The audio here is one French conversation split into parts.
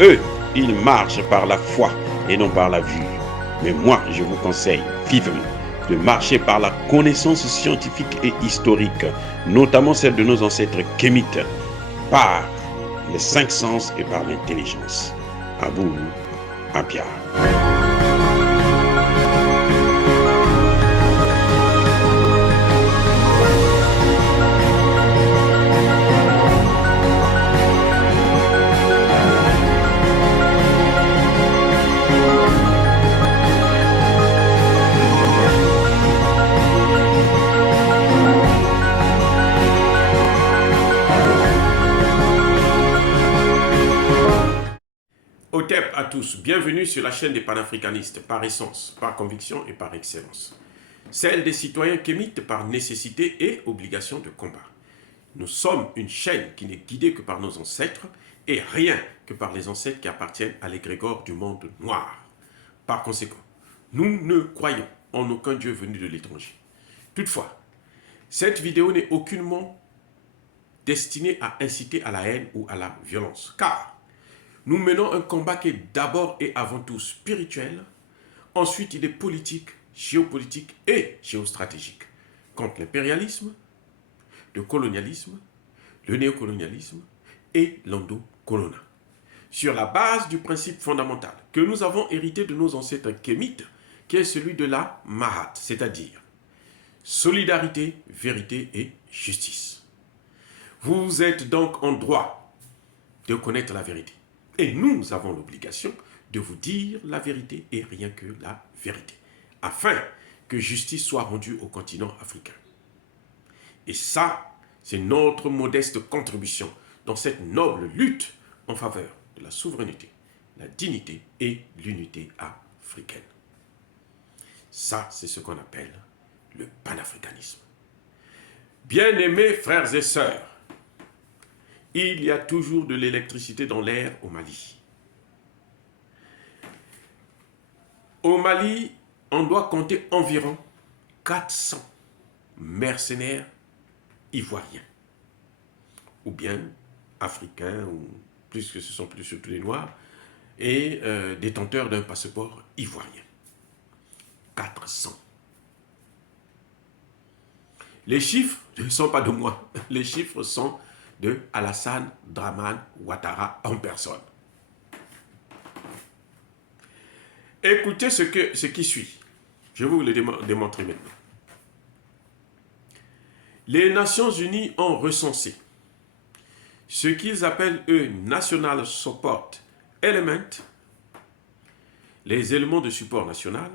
Eux, ils marchent par la foi et non par la vue. Mais moi, je vous conseille vivement de marcher par la connaissance scientifique et historique, notamment celle de nos ancêtres kémites, par les cinq sens et par l'intelligence. Abou Abia. Otep à tous, bienvenue sur la chaîne des panafricanistes, par essence, par conviction et par excellence. Celle des citoyens kémites par nécessité et obligation de combat. Nous sommes une chaîne qui n'est guidée que par nos ancêtres et rien que par les ancêtres qui appartiennent à l'égrégore du monde noir. Par conséquent, nous ne croyons en aucun Dieu venu de l'étranger. Toutefois, cette vidéo n'est aucunement destinée à inciter à la haine ou à la violence, car nous menons un combat qui est d'abord et avant tout spirituel, ensuite il est politique, géopolitique et géostratégique, contre l'impérialisme, le colonialisme, le néocolonialisme et l'endocolona. Sur la base du principe fondamental que nous avons hérité de nos ancêtres kémites, qui est celui de la Mahat, c'est-à-dire solidarité, vérité et justice. Vous êtes donc en droit de connaître la vérité. Et nous avons l'obligation de vous dire la vérité et rien que la vérité, afin que justice soit rendue au continent africain. Et ça, c'est notre modeste contribution dans cette noble lutte en faveur de la souveraineté, la dignité et l'unité africaine. Ça, c'est ce qu'on appelle le panafricanisme. Bien-aimés frères et sœurs, il y a toujours de l'électricité dans l'air au Mali. Au Mali, on doit compter environ 400 mercenaires ivoiriens, ou bien africains, ou plus que ce sont plus surtout les noirs, et détenteurs d'un passeport ivoirien. 400. Les chiffres ne sont pas de moi, les chiffres sont de Alassane Dramane Ouattara en personne. Écoutez ce qui suit. Je vais vous le démontrer maintenant. Les Nations Unies ont recensé ce qu'ils appellent, eux, National Support Element, les éléments de support national,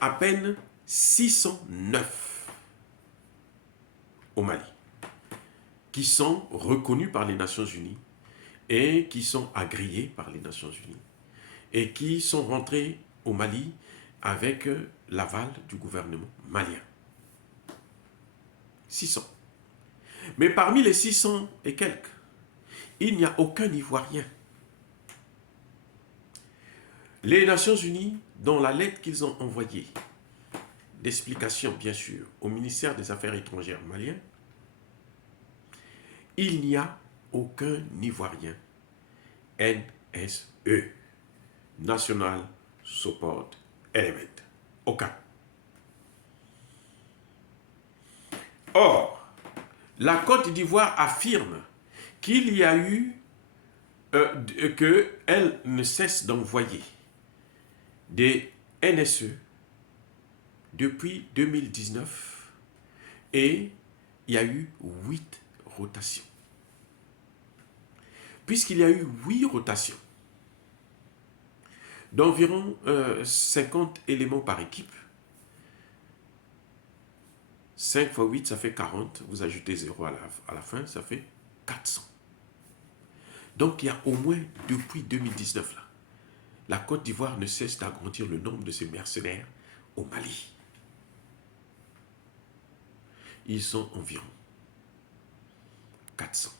à peine 609 au Mali, qui sont reconnus par les Nations Unies et qui sont agréés par les Nations Unies et qui sont rentrés au Mali avec l'aval du gouvernement malien. 600. Mais parmi les 600 et quelques, il n'y a aucun Ivoirien. Les Nations Unies, dans la lettre qu'ils ont envoyée, d'explication bien sûr, au ministère des Affaires étrangères malien, il n'y a aucun Ivoirien NSE, National Support Element. Aucun. Or, la Côte d'Ivoire affirme qu'il y a eu, qu'elle ne cesse d'envoyer des NSE depuis 2019 et il y a eu 8 rotations. Puisqu'il y a eu 8 rotations d'environ 50 éléments par équipe, 5 fois 8, ça fait 40. Vous ajoutez 0 à la fin, ça fait 400. Donc, il y a au moins, depuis 2019, là, la Côte d'Ivoire ne cesse d'agrandir le nombre de ses mercenaires au Mali. Ils sont environ 400.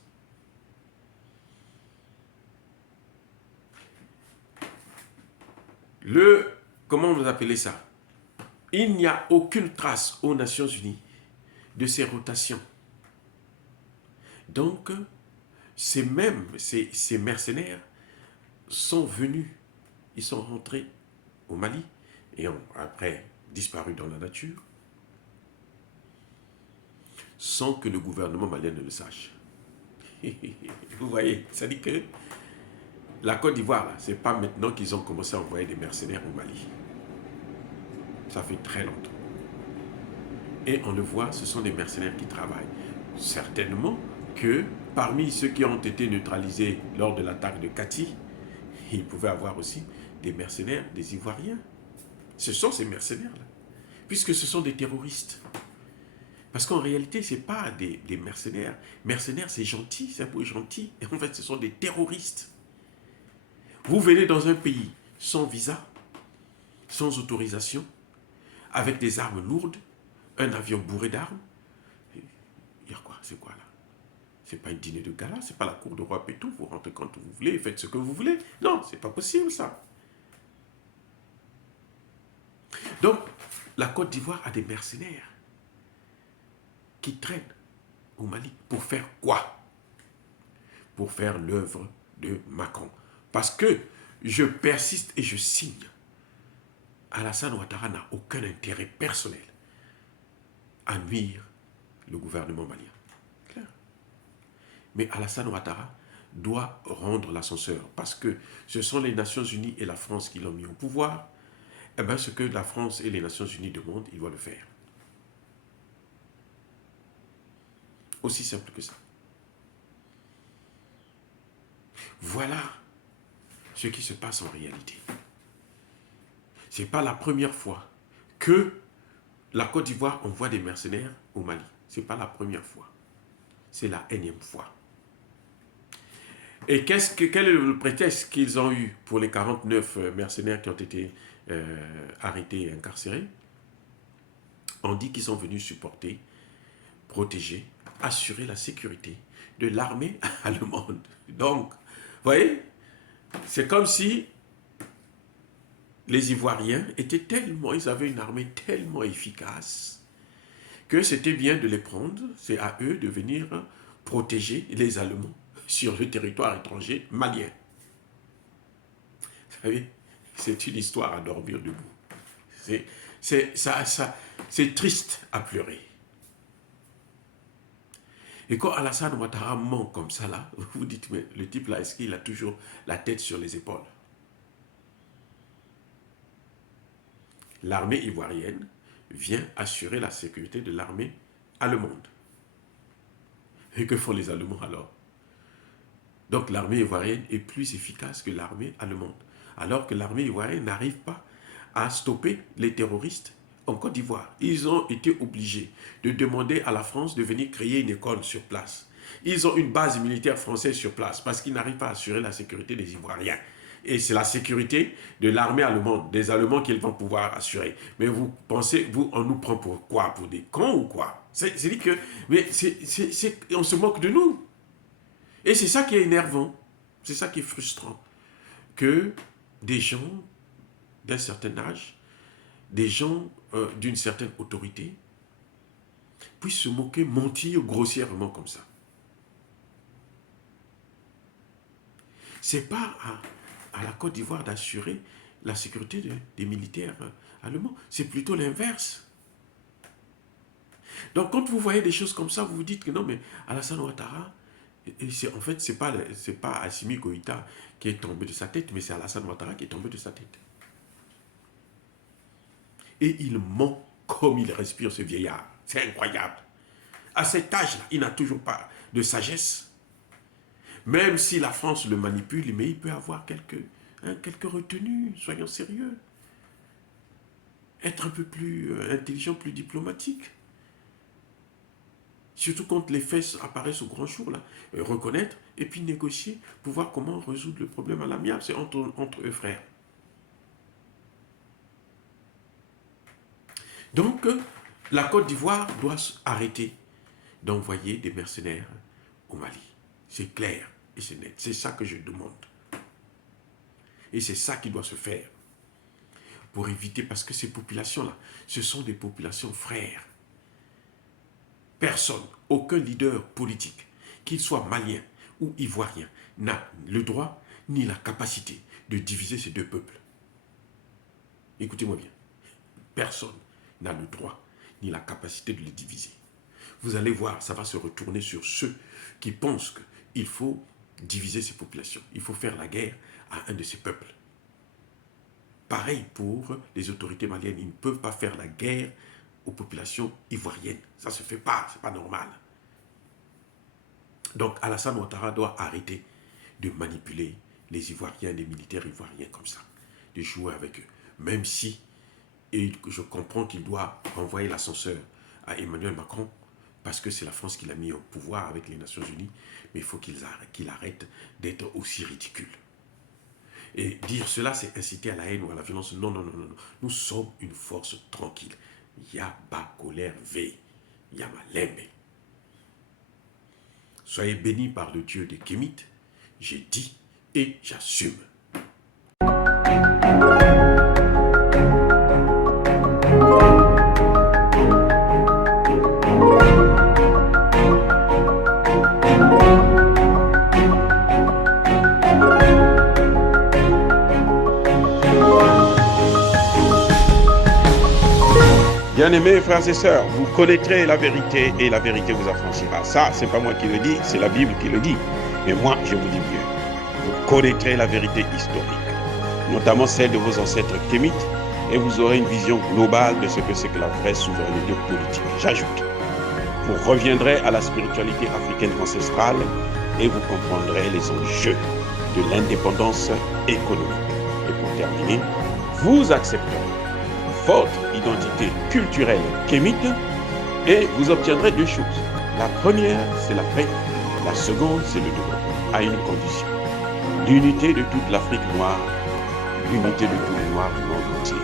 Comment vous appelez ça? Il n'y a aucune trace aux Nations Unies de ces rotations. Donc, ces mercenaires sont venus, ils sont rentrés au Mali et ont après disparu dans la nature sans que le gouvernement malien ne le sache. Vous voyez, ça dit que la Côte d'Ivoire, ce n'est pas maintenant qu'ils ont commencé à envoyer des mercenaires au Mali. Ça fait très longtemps. Et on le voit, ce sont des mercenaires qui travaillent. Certainement que parmi ceux qui ont été neutralisés lors de l'attaque de Kati, il pouvait y avoir aussi des mercenaires, des Ivoiriens. Ce sont ces mercenaires-là, puisque ce sont des terroristes. Parce qu'en réalité, ce n'est pas des mercenaires. Mercenaires, c'est gentil, c'est un peu gentil. Et en fait, ce sont des terroristes. Vous venez dans un pays sans visa, sans autorisation, avec des armes lourdes, un avion bourré d'armes. Il y a quoi? C'est quoi là? C'est pas une dîner de gala, c'est pas la cour de roi Pétou, vous rentrez quand vous voulez, faites ce que vous voulez. Non, c'est pas possible ça. Donc, la Côte d'Ivoire a des mercenaires qui traînent au Mali. Pour faire quoi? Pour faire l'œuvre de Macron. Parce que je persiste et je signe. Alassane Ouattara n'a aucun intérêt personnel à nuire le gouvernement malien. Clair. Mais Alassane Ouattara doit rendre l'ascenseur parce que ce sont les Nations Unies et la France qui l'ont mis au pouvoir. Eh bien, ce que la France et les Nations Unies demandent, il doit le faire. Aussi simple que ça. Voilà ce qui se passe en réalité. Ce n'est pas la première fois que la Côte d'Ivoire envoie des mercenaires au Mali. Ce n'est pas la première fois. C'est la énième fois. Et quel est le prétexte qu'ils ont eu pour les 49 mercenaires qui ont été arrêtés et incarcérés? On dit qu'ils sont venus supporter, protéger, assurer la sécurité de l'armée allemande. Donc, vous voyez, c'est comme si les Ivoiriens étaient tellement, ils avaient une armée tellement efficace que c'était bien de les prendre, c'est à eux de venir protéger les Allemands sur le territoire étranger malien. Vous savez, c'est une histoire à dormir debout. C'est triste à pleurer. Et quand Alassane Ouattara ment comme ça, là, vous vous dites, mais le type là, est-ce qu'il a toujours la tête sur les épaules? L'armée ivoirienne vient assurer la sécurité de l'armée allemande. Et que font les Allemands alors? Donc l'armée ivoirienne est plus efficace que l'armée allemande. Alors que l'armée ivoirienne n'arrive pas à stopper les terroristes en Côte d'Ivoire. Ils ont été obligés de demander à la France de venir créer une école sur place. Ils ont une base militaire française sur place parce qu'ils n'arrivent pas à assurer la sécurité des Ivoiriens. Et c'est la sécurité de l'armée allemande, des Allemands qu'ils vont pouvoir assurer. Mais vous pensez, on nous prend pour quoi? Pour des cons ou quoi? C'est-à-dire que, mais on se moque de nous. Et c'est ça qui est énervant, c'est ça qui est frustrant. Que des gens d'un certain âge, des gens d'une certaine autorité, puissent se moquer, mentir grossièrement comme ça. C'est pas à la Côte d'Ivoire d'assurer la sécurité des militaires allemands. C'est plutôt l'inverse. Donc quand vous voyez des choses comme ça, vous vous dites que non, mais Alassane Ouattara, en fait, c'est pas Assimi Goïta qui est tombé de sa tête, mais c'est Alassane Ouattara qui est tombé de sa tête. Et il ment comme il respire, ce vieillard. C'est incroyable. À cet âge-là, il n'a toujours pas de sagesse. Même si la France le manipule, mais il peut avoir quelques retenues, soyons sérieux. Être un peu plus intelligent, plus diplomatique. Surtout quand les faits apparaissent au grand jour, là. Reconnaître et puis négocier pour voir comment résoudre le problème à l'amiable. C'est entre eux, frères. Donc, la Côte d'Ivoire doit arrêter d'envoyer des mercenaires au Mali. C'est clair et c'est net. C'est ça que je demande. Et c'est ça qui doit se faire. Pour éviter, parce que ces populations-là, ce sont des populations frères. Personne, aucun leader politique, qu'il soit malien ou Ivoirien n'a le droit ni la capacité de diviser ces deux peuples. Écoutez-moi bien. Personne n'a le droit ni la capacité de les diviser. Vous allez voir, ça va se retourner sur ceux qui pensent qu'il faut diviser ces populations. Il faut faire la guerre à un de ces peuples. Pareil pour les autorités maliennes. Ils ne peuvent pas faire la guerre aux populations ivoiriennes. Ça ne se fait pas, ce n'est pas normal. Donc Alassane Ouattara doit arrêter de manipuler les Ivoiriens, les militaires ivoiriens comme ça, de jouer avec eux. Même si, et je comprends qu'il doit renvoyer l'ascenseur à Emmanuel Macron, parce que c'est la France qui l'a mis au pouvoir avec les Nations Unies, mais il faut qu'il arrête d'être aussi ridicule. Et dire cela, c'est inciter à la haine ou à la violence. Non, non, non, non. Nous sommes une force tranquille. Yaba colère V. Yamalembe. Soyez bénis par le Dieu des Kémites. J'ai dit et j'assume. Bien-aimés frères et sœurs, vous connaîtrez la vérité et la vérité vous affranchira. Ça, c'est pas moi qui le dis, c'est la Bible qui le dit. Mais moi, je vous dis mieux. Vous connaîtrez la vérité historique, notamment celle de vos ancêtres kémites, et vous aurez une vision globale de ce que c'est que la vraie souveraineté politique. J'ajoute, vous reviendrez à la spiritualité africaine ancestrale et vous comprendrez les enjeux de l'indépendance économique. Et pour terminer, vous accepterez votre identité culturelle kémite et vous obtiendrez deux choses. La première, c'est la paix. La seconde, c'est le développement, à une condition. L'unité de toute l'Afrique noire, l'unité de tous les Noirs du monde entier.